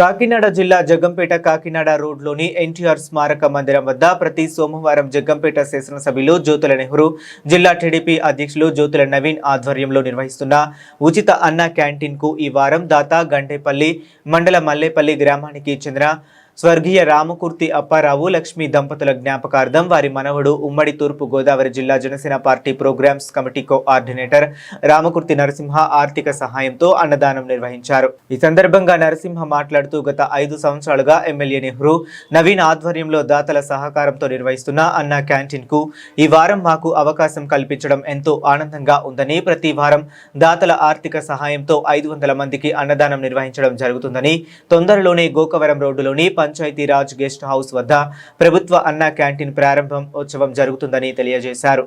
కాకినాడ జిల్లా జగ్గంపేట కాకినాడ రోడ్లోని ఎన్టీఆర్ స్మారక మందిరం వద్ద ప్రతి సోమవారం జగ్గంపేట శాసనసభ్యులు జ్యోతుల నెహ్రూ జిల్లా టీడీపీ అధ్యక్షులు జ్యోతుల నవీన్ ఆధ్వర్యంలో నిర్వహిస్తున్న ఉచిత అన్న క్యాంటీన్కు ఈ వారం దాత గంటేపల్లి మండల మల్లేపల్లి గ్రామానికి చెందిన స్వర్గీయ రామకూర్తి అప్పారావు లక్ష్మీ దంపతుల జ్ఞాపకార్థం వారి మనవడు ఉమ్మడి తూర్పు గోదావరి జిల్లా Janasena party programs committee coordinator Ramakurthi Narasimha ఆర్థిక సహాయంతో అన్నదానం నిర్వహించారు. ఈ సందర్భంగా నరసింహ మాట్లాడుతూ గత ఐదు సంవత్సరాలుగా ఎమ్మెల్యే నెహ్రూ నవీన్ ఆధ్వర్యంలో దాతల సహకారంతో నిర్వహిస్తున్న అన్న క్యాంటీన్కు ఈ వారం మాకు అవకాశం కల్పించడం ఎంతో ఆనందంగా ఉందని ప్రతి వారం దాతల ఆర్థిక సహాయంతో ఐదు వందల మందికి అన్నదానం నిర్వహించడం జరుగుతుందని తొందరలోనే గోకవరం రోడ్డులోని పంచాయతీరాజ్ గెస్ట్ హౌస్ వద్ద ప్రభుత్వ అన్న క్యాంటీన్ ప్రారంభం ఉత్సవం జరుగుతుందని తెలియజేశారు.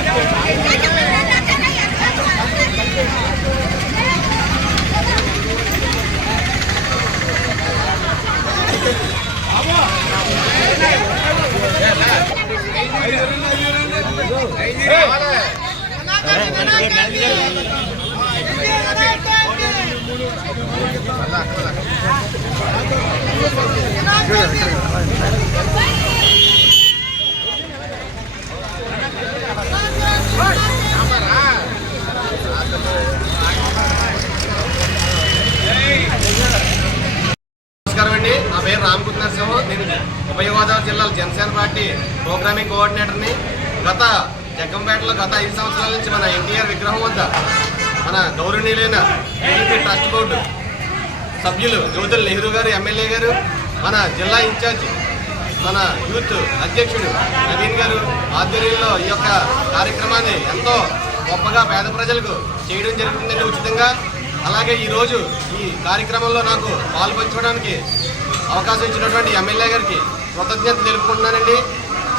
నమస్కారం అండి. నా పేరు రామకృష్ణ నరసింహం నేను ఉభయ గోదావరి జిల్లాలో జనసేన పార్టీ ప్రోగ్రామింగ్ కోఆర్డినేటర్ని. గత జగ్గంపేటలో గత ఐదు సంవత్సరాల నుంచి మన ఎన్టీఆర్ విగ్రహం వద్ద మన గౌరవనీయులైన టీడీపీ ట్రస్ట్ బోర్డు సభ్యులు జ్యోతుల నెహ్రూ గారు ఎమ్మెల్యే గారు మన జిల్లా ఇన్ఛార్జ్ మన యూత్ అధ్యక్షుడు నవీన్ గారు ఆధ్వర్యంలో ఈ యొక్క కార్యక్రమాన్ని ఎంతో గొప్పగా పేద ప్రజలకు చేయడం జరుగుతుందండి ఉచితంగా. అలాగే ఈరోజు ఈ కార్యక్రమంలో నాకు పాలు పంచుకోవడానికి అవకాశం ఇచ్చినటువంటి ఎమ్మెల్యే గారికి కృతజ్ఞత తెలుపుకుంటున్నానండి.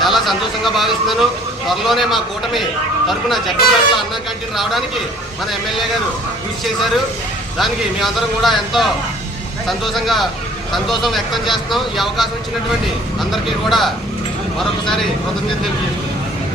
చాలా సంతోషంగా భావిస్తున్నాను. త్వరలోనే మా కూటమి తరపున జగ్గంపేటలో అన్న క్యాంటీన్ రావడానికి మన ఎమ్మెల్యే గారు కృషి చేశారు. దానికి మేమందరం కూడా ఎంతో సంతోషంగా సంతోషం వ్యక్తం చేస్తున్నాం. ఈ అవకాశం ఇచ్చినటువంటి అందరికీ కూడా మరొకసారి కృతజ్ఞత తెలియజేస్తున్నాం.